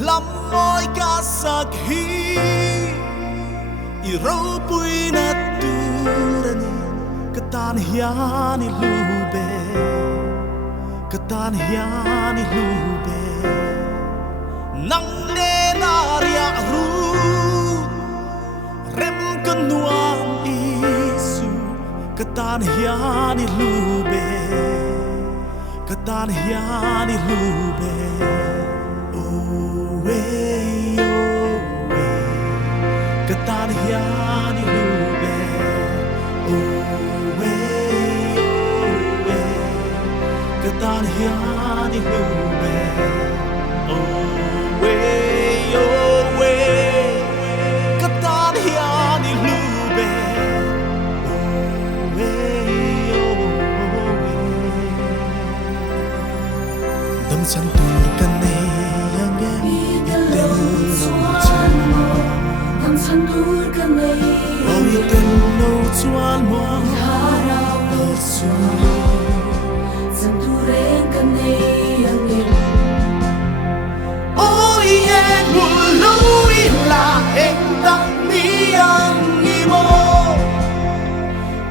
lắm môi ca sắc hi i ropui na turani katan hian i lube katan hian i lube nang ne na ria ru rem kanuam isu katan hian i lube katan hian i lube katan hian i lube katan hian i lube katan hian i lube dam chan tur kan nei yang itel chuan dam chan tur kan nei itel no chuan mo harau chan tur kan nei yang oi en lo la en tak ni ang mo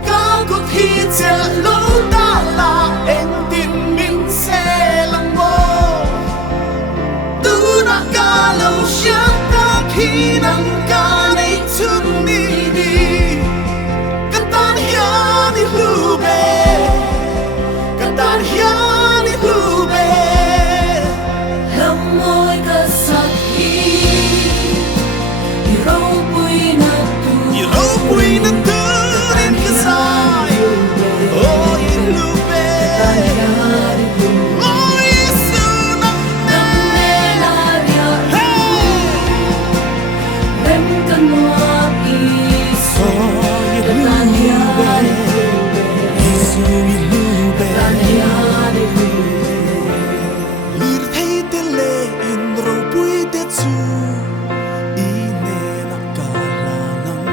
ka ko thi chel lo ta la en tin min se lang mo tu na ka lo sha ta khi nang ka nei chung ni ni katan hian i lube katan hian i lube lam môi ca sắc hi i ropui na tu i ropui na tu rin ka sai oh i lube oh Yesu nang ne la ria rem kanuam isu katan hian Yesu i lube katan hian lir thei te le in ropui te chu i ne na ka la nang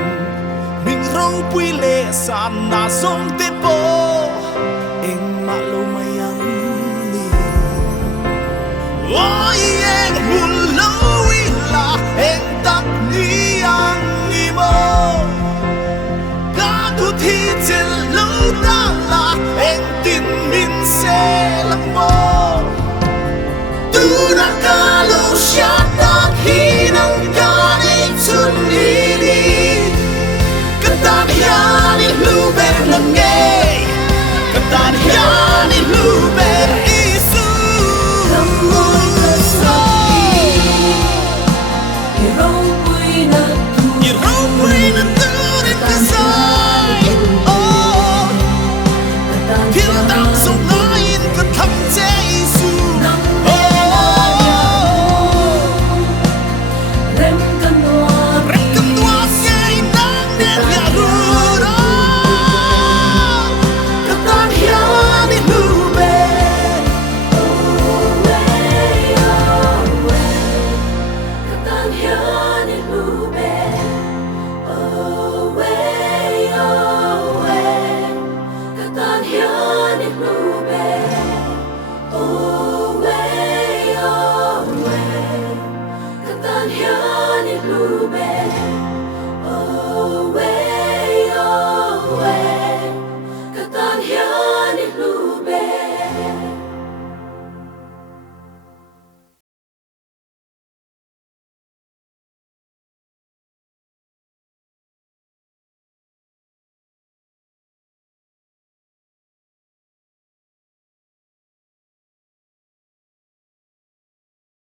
ming ropui le san na som te po eng ma lo